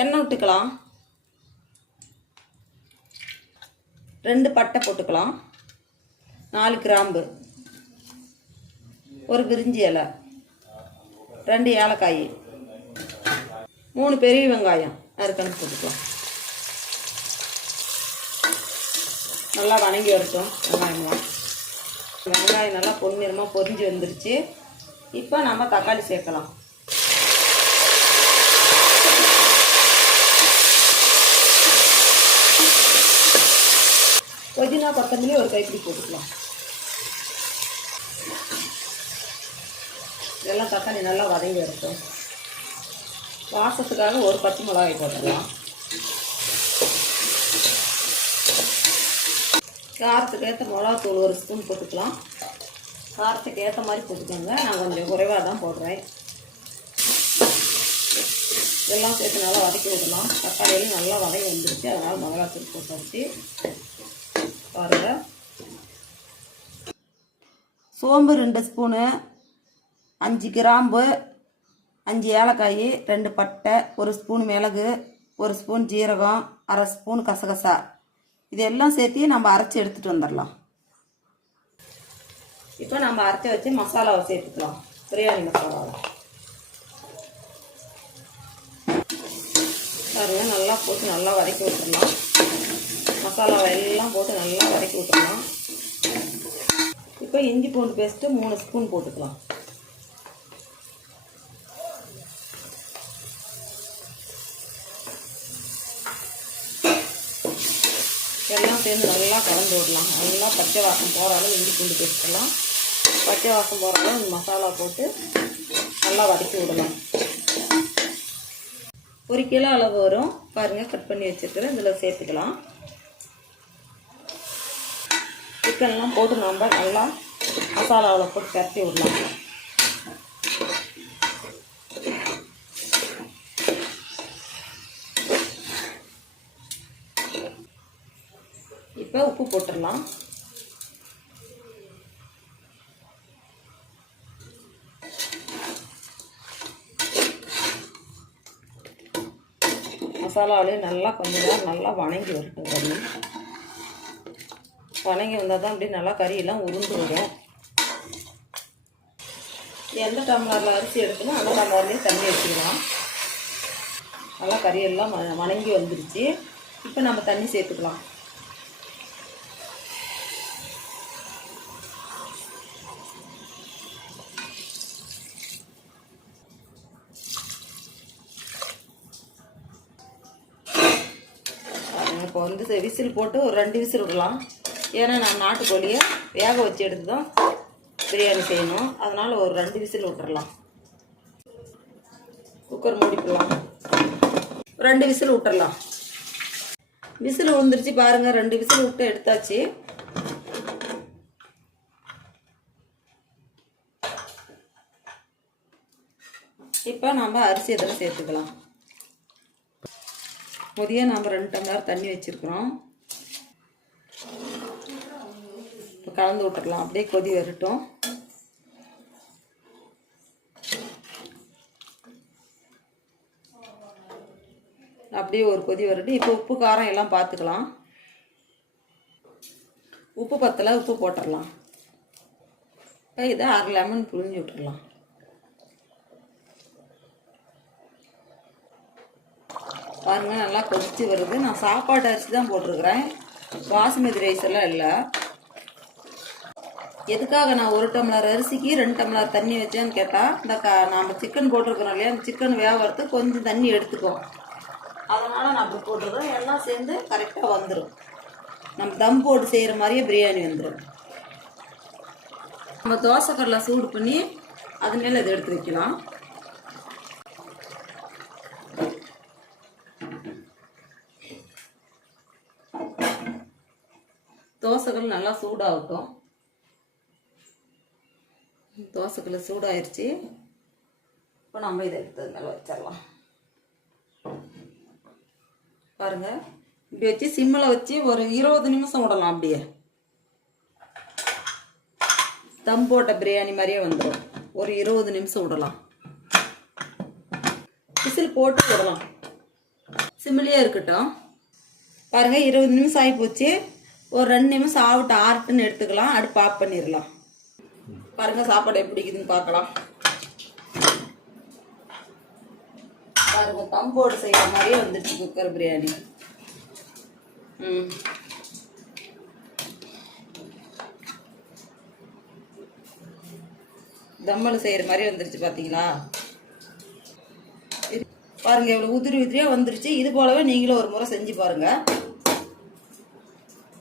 எண்ணெய் விட்டுக்கலாம். ரெண்டு பட்டை போட்டுக்கலாம். நாலு கிராம்பு. ஒரு பிரிஞ்சி இலை. ரெண்டு ஏலக்காய். மூணு பெரிய வெங்காயம். நறுக்கணும் போட்டுக்கலாம். நல்லா வணங்கி வரட்டும் வெங்காயம்லாம் வெங்காயம் நல்லா பொன்னிறமாக பொரிஞ்சு வந்துருச்சு. இப்போ நம்ம தக்காளி சேர்க்கலாம். புதினா கொத்தமல்லி ஒரு கைப்பிடி போட்டுக்கலாம். இதெல்லாம் தக்காளி நல்லா வதங்கி இருக்கும் வாசத்துக்காக ஒரு பச்சை மிளகாய் போட்டுக்கலாம். காரத்துக்கு ஏற்ற மிளகாத்தூள் ஒரு ஸ்பூன் போட்டுக்கலாம். காரத்துக்கு ஏற்ற மாதிரி போட்டுக்கோங்க. நான் கொஞ்சம் குறைவாக தான் போடுறேன். இதெல்லாம் சேர்த்து நல்லா வதக்கி விடலாம். தக்காளியெல்லாம் நல்லா வதங்கி வந்துருச்சு. அதனால் மிளகாத்தூள் போட்டாச்சு. பாருங்கள் சோம்பு ரெண்டு ஸ்பூனு அஞ்சு கிராம்பு அஞ்சு ஏலக்காய் ரெண்டு பட்டை ஒரு ஸ்பூன் மிளகு ஒரு ஸ்பூன் ஜீரகம் அரை ஸ்பூன் கசகசா. இதெல்லாம் சேர்த்து நம்ம அரைச்சி எடுத்துகிட்டு வந்துடலாம். இப்போ நம்ம அரைச்சி வச்சு மசாலாவை சேர்த்துக்கலாம். பிரியாணி மசாலாவை. நல்லா போட்டு நல்லா வதக்கி விட்டுடலாம். மசாலாவை எல்லாம் போட்டு நல்லா வதக்கி விட்டுடலாம். இப்போ இஞ்சி பூண்டு பேஸ்ட்டு மூணு ஸ்பூன் போட்டுக்கலாம். எல்லாம் சேர்ந்து நல்லா கலந்து விடலாம். நல்லா பச்சை வாசம் போகிற அளவு இஞ்சி பூண்டு பேஸ்ட்டெல்லாம் பச்சை வாசம் போகிற அளவு மசாலா போட்டு நல்லா வதக்கி விடலாம். ஒரு கிலோ அளவு வரும். பாருங்கள் கட் பண்ணி வச்சுருக்கிறேன் இதில் சேர்த்துக்கலாம். சிக்கன்லாம் போட்டு நம்ம நல்லா மசாலாவில் போட்டு கரட்டி விடலாம். இப்போ உப்பு போட்டுடலாம். மசாலாவிலே நல்லா கொஞ்சம் நல்லா வணங்கி வரட்டும் கறி. வணங்கி வந்தால் தான் அப்படியே நல்லா கறியெல்லாம் உருண்டு வரும். எந்த டம்ளரில் அரிசி எடுக்கணும் அந்த டம்ளர்லேயே தண்ணி வச்சுக்கலாம். நல்லா கறியெல்லாம் வணங்கி வந்துருச்சு. இப்போ நம்ம தண்ணி சேர்த்துக்கலாம். இப்போ வந்து விசில் போட்டு ஒரு ரெண்டு விசில் விடலாம். ஏன்னா நான் நாட்டுக்கோழியை வேக வச்சு எடுத்து தான் பிரியாணி செய்யணும். அதனால் ஒரு ரெண்டு விசில் விட்டுறலாம். குக்கர் மூடிக்கலாம். ரெண்டு விசில் விட்டுறலாம். விசில் விழுந்துருச்சு பாருங்கள் ரெண்டு விசில் விட்டு எடுத்தாச்சு. இப்போ நாம் அரிசி இதில் சேர்த்துக்கலாம்? முதிய நாம் ரெண்டு டம்ளர் தண்ணி வச்சுருக்குறோம் இப்போ கலந்து விட்டுடலாம் அப்படியே கொதி வரட்டும். அப்படியே ஒரு கொதி வரட்டும். இப்போ உப்பு காரம் எல்லாம் பார்த்துக்கலாம். உப்பு பத்தலை உப்பு போட்டுடலாம். இப்போ இதை அரை லெமன் புழிஞ்சு விட்டுடலாம். பாருங்கள் நல்லா கொதித்து வருது. நான் சாப்பாடு அரிசி தான் போட்டிருக்கிறேன். பாசுமதி ரைஸ் எல்லாம் இல்லை. எதுக்காக நான் ஒரு டம்ளர் அரிசிக்கு ரெண்டு டம்ளர் தண்ணி வச்சேன்னு கேட்டால் இந்த க நம்ம சிக்கன் போட்டிருக்கிறோம் இல்லையா? அந்த சிக்கன் வேவறது கொஞ்சம் தண்ணி எடுத்துக்கும் அதனால் நான் அப்படி போட்டிருக்கிறேன் எல்லாம் சேர்ந்து கரெக்டாக வந்துடும் நம்ம தம் போட்டு செய்கிற மாதிரியே பிரியாணி வந்துடும் நம்ம தோசைக்கடலை சூடு பண்ணி அது மேலே இதை எடுத்து வைக்கலாம். தோசைகள் நல்லா சூடாகட்டும். தோசைக்குள்ள சூடாயிருச்சு. இப்போ நம்ம இதை எடுத்து மேலே வச்சிடலாம். பாருங்க. இப்படி வச்சு சிம்மில் வச்சு ஒரு இருபது நிமிஷம் விடலாம் அப்படியே. தம் போட்ட பிரியாணி மாதிரியே வந்துடும். ஒரு இருபது நிமிஷம் விடலாம். விசில் போட்டு விடலாம். சிம்மிலே இருக்கட்டும். பாருங்கள் இருபது நிமிஷம் ஆகி போச்சு. ஒரு ரெண்டு நிமிஷம் ஆகட்டும். ஆர்ட்டுன்னு எடுத்துக்கலாம். அடுப்பு ஆஃப் பண்ணிடலாம். பாருங்கள் சாப்பாடு எப்படி இருக்குதுன்னு பார்க்கலாம். பாருங்க தம்போடு செய்கிற மாதிரியே வந்துடுச்சு குக்கர் பிரியாணி. ம். தம்மல் செய்கிற மாதிரி வந்துருச்சு பார்த்தீங்களா பாருங்கள் பாருங்க உதிரி உதிரியாக வந்துருச்சு. இது போலவே நீங்களும் ஒரு முறை செஞ்சு பாருங்க.